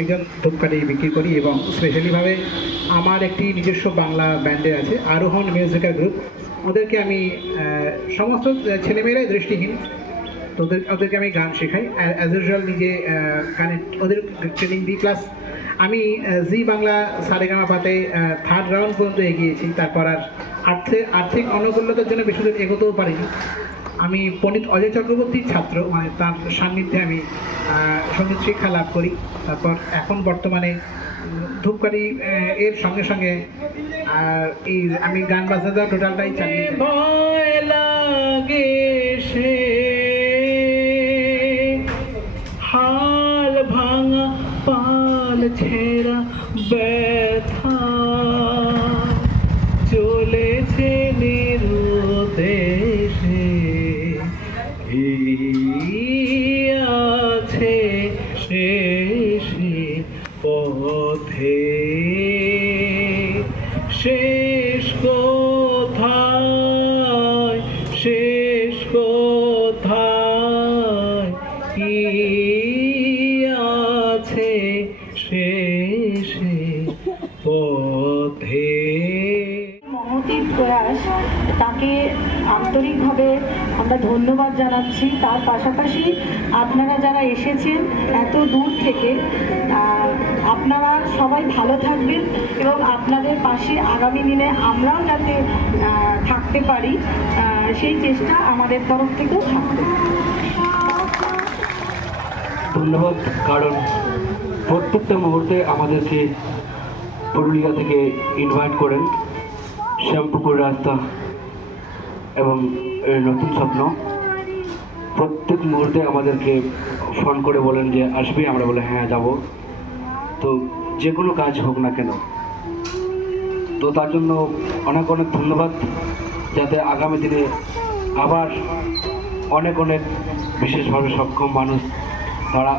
একজন ধূপকাঠি বিক্রি করি এবং স্পেশালিভাবে আমার একটি নিজস্ব বাংলা ব্যান্ডের আছে আরোহণ মিউজিক্যাল গ্রুপ। ওদেরকে আমি সমস্ত ছেলেমেয়েরাই দৃষ্টিহীন, তো ওদেরকে আমি গান শেখাই অ্যাজ ইউজুয়াল, নিজে গানে ওদের ট্রেনিং দিই। প্লাস আমি জি বাংলা সারেগামা পাতে থার্ড রাউন্ড পর্যন্ত এগিয়েছি, তারপর আর আর্থিক অনুকূলতার জন্য বেশি দূর এগোতেও পারিনি। আমি পণ্ডিত অজয় চক্রবর্তীর ছাত্র, মানে তার সান্নিধ্যে আমি সঙ্গীত শিক্ষা লাভ করি। তারপর এখন বর্তমানে ধূপকাঠি এর সঙ্গে সঙ্গে এই আমি গান বাজনা টোটালটাই চালিয়ে হাল ভাঙা পাল ছেঁড়া ব্যথা চলেছে নিরুদ্দেশে, আছে শেষে পথে শেষ কোথায়, শেষ কোথায় কি আছে শেষে পথে। মহতির প্রয়াস, তাকে আন্তরিকভাবে আমরা ধন্যবাদ জানাচ্ছি। তার পাশাপাশি আপনারা যারা এসেছেন এত দূর থেকে, আপনারা সবাই ভালো থাকবেন এবং আপনাদের পাশে আগামী দিনে আমরাও যাতে থাকতে পারি সেই চেষ্টা আমাদের তরফ থেকেও থাকবে। ধন্যবাদ, কারণ প্রত্যেকটা মুহূর্তে আমাদেরকে পুরুলিয়া থেকে ইনভাইট করেন। শ্যামপুকুর রাস্তা এবং নতুন স্বপ্ন প্রত্যেক মুহূর্তে আমাদেরকে ফোন করে বলেন যে আসবি, আমরা বলে হ্যাঁ যাব। তো যে কোনো কাজ হোক না কেন, তো তার জন্য অনেক অনেক ধন্যবাদ। যাতে আগামী দিনে আবার অনেক অনেক বিশেষভাবে সক্ষম মানুষ তারা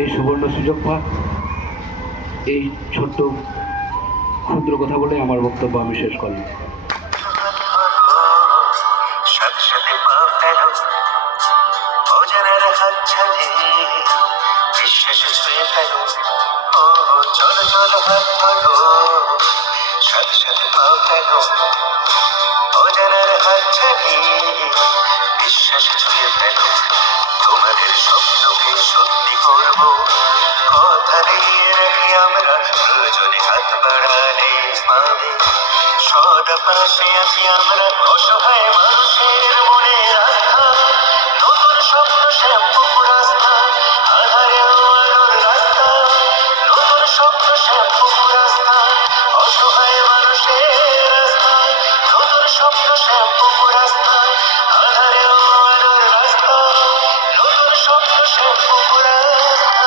এই সুবর্ণ সুযোগ পায়। এই ছোট্ট ক্ষুদ্র কথা বলে আমার বক্তব্য আমি শেষ করলাম। বিশ্বাসে ছুঁয়ে ফেলো, ও চলো চলো হাত ধরো, সাথে সাথে পাও ফেলো, অজানার হাত ছাড়ি বিশ্বাসে ছুঁয়ে ফেলো। তোমাদের স্বপ্নকে সত্যি করবো, কথা দিয়ে রাখি আমরা, প্রয়োজনে হাত বাড়ালে পাবে, সদা পাশে আছি আমরা। অসহায় মানুষের মনে আস্থা, নতুন স্বপ্ন শ্যামপুকুর রাস্তা, আধারে আলোর রাস্তা, নতুন স্বপ্ন শ্যামপুকুর রাস্তা, অসহায় মানুষের রাস্তা, নতুন স্বপ্ন শ্যামপুকুর রাস্তা, আধারে আলোর রাস্তা, নতুন স্বপ্ন শ্যামপুকুর রাস্তা।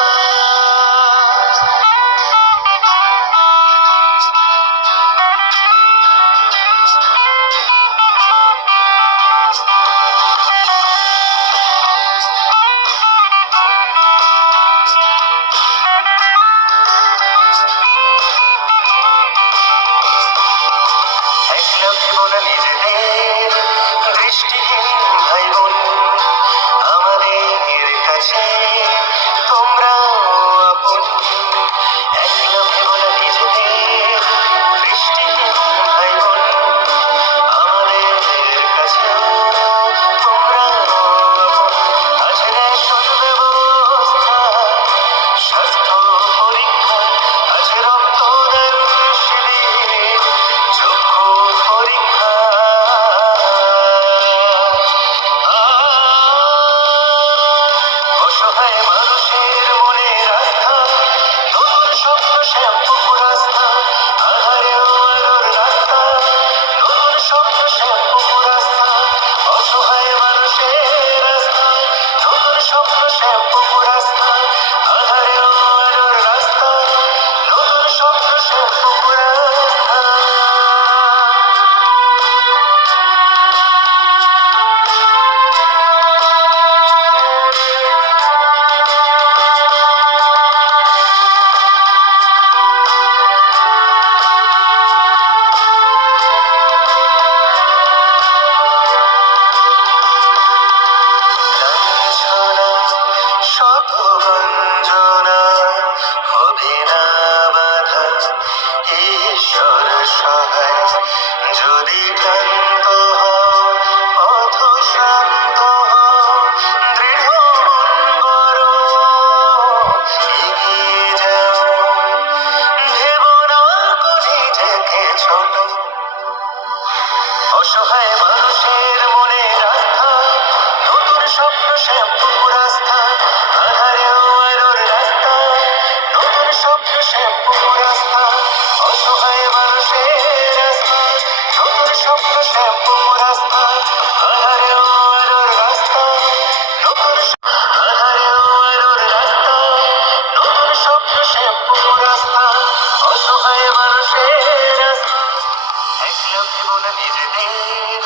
বলে নিজেদের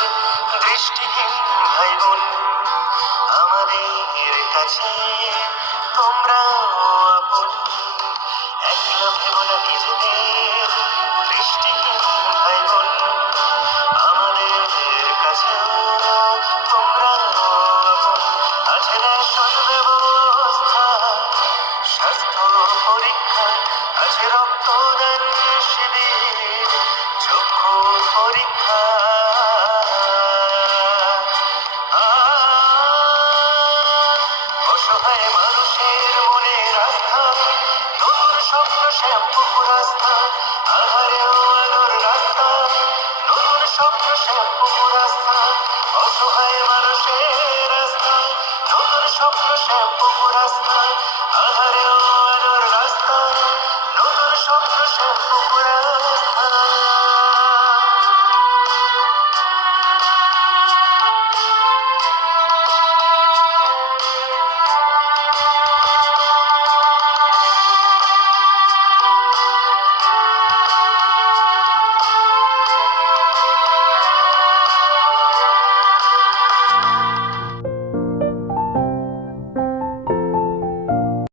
দৃষ্টিহীন ভাই বোন আমাদের কাছে তোমরা আপন একই লক্ষ্যে বলে নিজেদের দৃষ্টিহীন ভাই বোন আমাদের কাছে তোমরা আপন আছে রেশন ব্যবস্থা স্বাস্থ্য পরীক্ষা আছে রক্তদান শিবির চক্ষু পরীক্ষা অসহায় মানুষের মনে রাস্তা নতুন স্বপ্ন শ্যামপুকুর রাস্তা